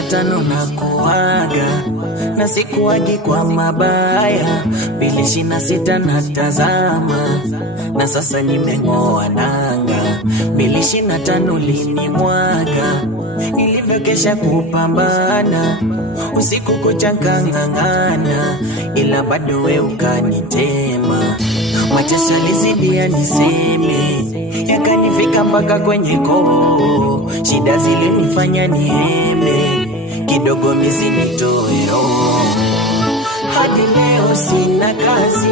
2025 na kuaga, na sikuagi kwa mabaya. 2026 natazama, na sasa nimeng'oa nanga. 2025 linimwaga, nilivyokesha kupambana, usiku kucha ngang'ang'ana, ila bado we ukanitema. Mateso yalizidia niseme, yakanifika mpaka kwenye koo. Shida zilinifanya niheme, kidogo misinitoe roho. Hadi leo sina kazi,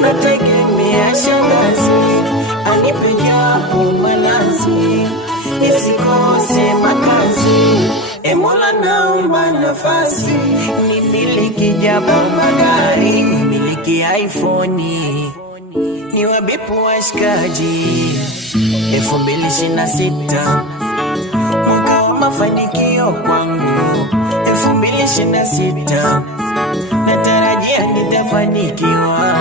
nategemea shangazi anipe japo malazi, nisikose makazi. Mola naomba nafasi, nimiliki japo magari, nimiliki iPhone, niwabipu washikaji. 2026 mwaka wa mafanikio kwangu. 2026 natarajia nitafanikiwa.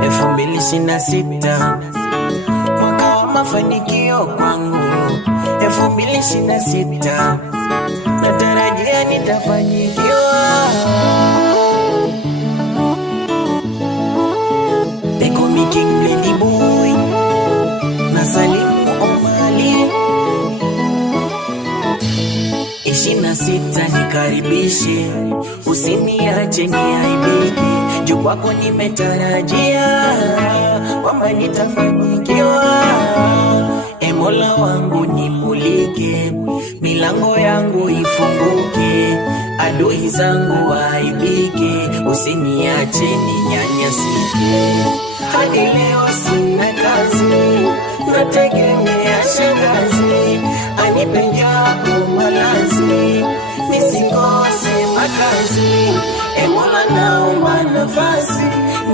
2026 mwaka wa mafanikio kwangu. 2026 natarajia nitafanikiwa. Eko King Lady Boy na Salimu Omali. 26 nikaribishe, usiniache niaibike, juu kwako nimetarajia kwamba nitafanikiwa. Mola wangu nimulike, milango yangu ifunguke, adui zangu waibike, usiniache ninyanyasike. Hadi leo sina kazi, nategemea shangazi anipe japo malazi, nisikose makazi. Mola naomba nafasi,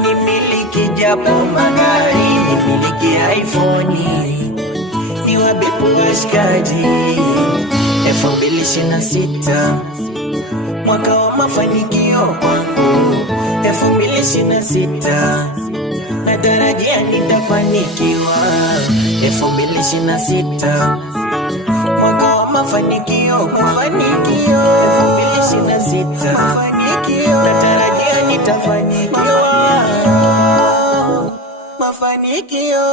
nimiliki japo magari, nimiliki iPhone, niwabipu washikaji. 2026 mwaka wa mafanikio kwangu. 2026 natarajia nitafanikiwa. 2026 mwaka wa mafanikio, mafanikio. 2026 mafanikio, natarajia nitafanikiwa. Mafanikio.